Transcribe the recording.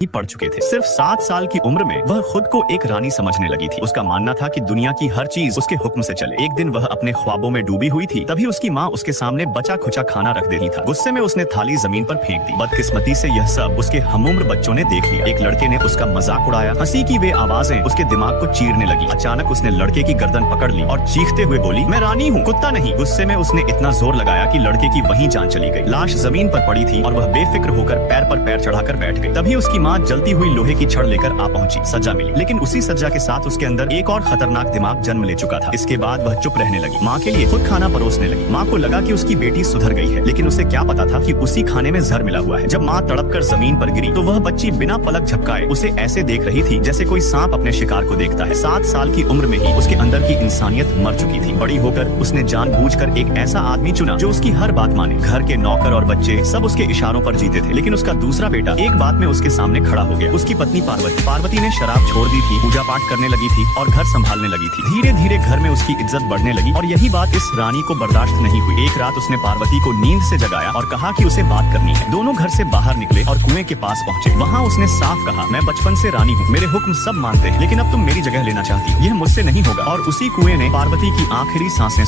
ही पढ़ चुके थे। सिर्फ 7 साल की उम्र में वह खुद को एक रानी समझने लगी थी। उसका मानना था कि दुनिया की हर चीज उसके हुक्म से चले। एक दिन वह अपने ख्वाबों में डूबी हुई थी, तभी उसकी माँ उसके सामने बचा खुचा खाना रख देती था। गुस्से में उसने थाली जमीन पर फेंक दी। बदकिस्मती से यह सब उसके हमउम्र बच्चों ने देख लिया। एक लड़के ने उसका मजाक उड़ाया। हंसी की वे आवाजें उसके दिमाग को चीरने लगी। अचानक उसने लड़के की गर्दन पकड़ ली और चीखते हुए बोली, मैं रानी हूँ, कुत्ता नहीं। गुस्से में उसने इतना जोर लगाया कि लड़के की वहीं जान चली गई। लाश जमीन पर पड़ी थी और वह बेफिक्र होकर पैर पर पैर चढ़ाकर बैठ गई। तभी उसकी माँ जलती हुई लोहे की छड़ लेकर आ पहुंची। सजा मिली, लेकिन उसी सजा के साथ उसके अंदर एक और खतरनाक दिमाग जन्म ले चुका था। इसके बाद वह चुप रहने लगी। माँ के लिए खुद खाना परोसने लगी। माँ को लगा कि उसकी बेटी सुधर गई है, लेकिन उसे क्या पता था कि उसी खाने में जहर मिला हुआ है। जब माँ तड़पकर जमीन पर गिरी तो वह बच्ची बिना पलक झपकाए उसे ऐसे देख रही थी जैसे कोई सांप अपने शिकार को देखता है। 7 साल की उम्र में ही उसके अंदर की इंसानियत मर चुकी थी। बड़ी होकर उसने जानबूझकर एक ऐसा आदमी चुना जो उसकी हर बात माने। घर के नौकर और बच्चे सब उसके इशारों पर जीते थे, लेकिन उसका दूसरा बेटा एक बात में उसके सामने खड़ा हो गया। उसकी पत्नी पार्वती ने शराब छोड़ दी थी, पूजा पाठ करने लगी थी और घर संभालने लगी थी। धीरे धीरे घर में उसकी इज्जत बढ़ने लगी और यही बात इस रानी को बर्दाश्त नहीं हुई। एक रात उसने पार्वती को नींद से जगाया और कहा कि उसे बात करनी है। दोनों घर से बाहर निकले और कुएं के पास पहुंचे। वहाँ उसने साफ कहा, मैं बचपन से रानी हूँ, मेरे हुक्म सब मानते हैं, लेकिन अब तुम मेरी जगह लेना चाहती हो, यह मुझसे नहीं होगा। और उसी कुएं ने पार्वती की आखिरी सांसें